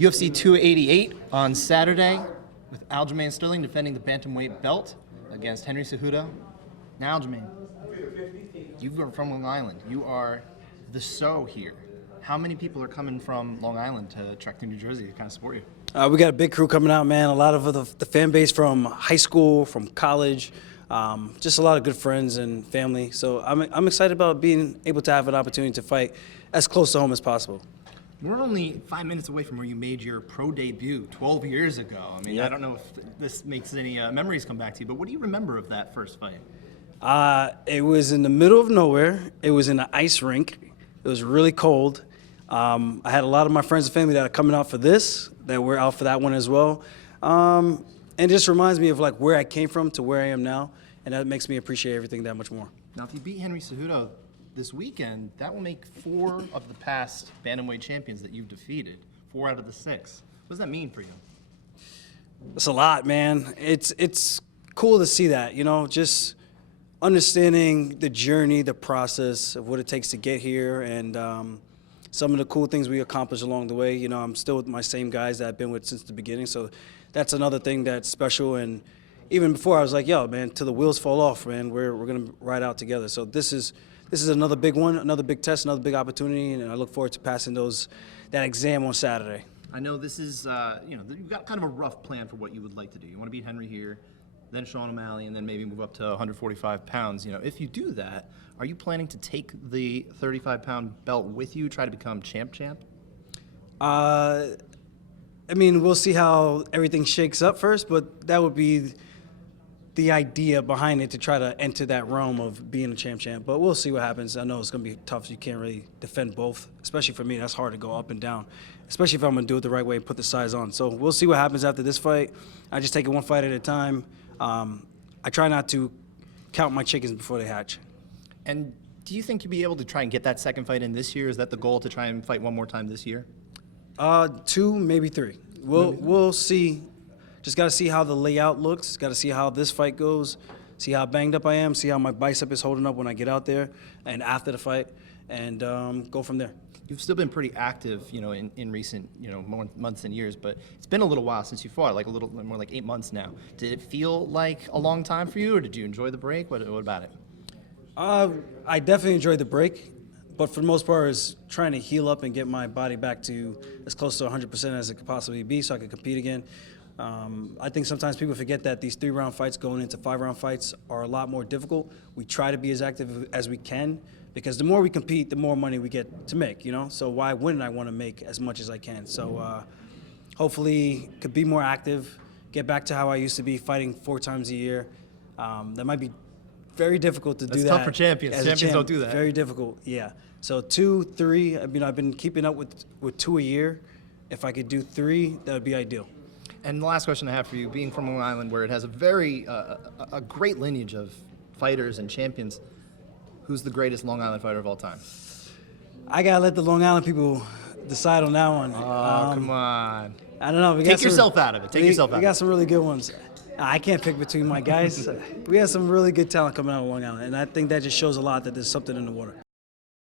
UFC 288 on Saturday with Aljamain Sterling defending the bantamweight belt against Henry Cejudo. Now, Aljamain, you are from Long Island. You are the show here. How many people are coming from Long Island to trek to New Jersey to kind of support you? We got a big crew coming out, man. A lot of the fan base from high school, from college, just a lot of good friends and family. So I'm excited about being able to have an opportunity to fight as close to home as possible. We're only 5 minutes away from where you made your pro debut 12 years ago. I mean, Yep. I don't know if this makes any memories come back to you, but what do you remember of that first fight? It was in the middle of nowhere. It was in an ice rink. It was really cold. I had a lot of my friends and family that are coming out for this, that were out for that one as well. And it just reminds me of like where I came from to where I am now, and that makes me appreciate everything that much more. Now, if you beat Henry Cejudo this weekend, that will make 4 of the past bantamweight champions that you've defeated, 4 out of the 6. What does that mean for you? It's a lot, man. It's cool to see that, you know, just understanding the journey, the process of what it takes to get here, and some of the cool things we accomplished along the way. You know, I'm still with my same guys that I've been with since the beginning, so that's another thing that's special. And even before, I was like, yo, man, till the wheels fall off, man, we're gonna ride out together. So this is another big one, another big test, another big opportunity, and I look forward to passing that exam on Saturday. I know this is, you've got kind of a rough plan for what you would like to do. You want to beat Henry here, then Sean O'Malley, and then maybe move up to 145 pounds. You know, if you do that, are you planning to take the 35-pound belt with you, try to become champ? I mean, we'll see how everything shakes up first, but that would be the idea behind it, to try to enter that realm of being a champ. But we'll see what happens. I know it's going to be tough. You can't really defend both, especially for me. That's hard to go up and down, especially if I'm going to do it the right way and put the size on. So we'll see what happens after this fight. I just take it one fight at a time. I try not to count my chickens before they hatch. And do you think you'll be able to try and get that second fight in this year? Is that the goal, to try and fight one more time this year? 2, maybe 3. We'll see. Just got to see how the layout looks. Got to see how this fight goes. See how banged up I am. See how my bicep is holding up when I get out there and after the fight, and go from there. You've still been pretty active, in recent, months and years, but it's been a little while since you fought, like a little more like 8 months now. Did it feel like a long time for you, or did you enjoy the break? What about it? I definitely enjoyed the break, but for the most part, is trying to heal up and get my body back to as close to 100% as it could possibly be, so I could compete again. I think sometimes people forget that these 3-round fights going into 5-round fights are a lot more difficult. We try to be as active as we can, because the more we compete, the more money we get to make, So why wouldn't I want to make as much as I can? So hopefully could be more active, get back to how I used to be, fighting 4 times a year. That might be very difficult to do that. That's tough for champions. Champions don't do that. Very difficult, yeah. So 2, 3, I've been keeping up with 2 a year. If I could do 3, that would be ideal. And the last question I have for you, being from Long Island, where it has a very a great lineage of fighters and champions, who's the greatest Long Island fighter of all time? I gotta let the Long Island people decide on that one. Oh, come on. I don't know. Take yourself out of it. Take yourself out of it. We got some really good ones. I can't pick between my guys. We have some really good talent coming out of Long Island, and I think that just shows a lot that there's something in the water.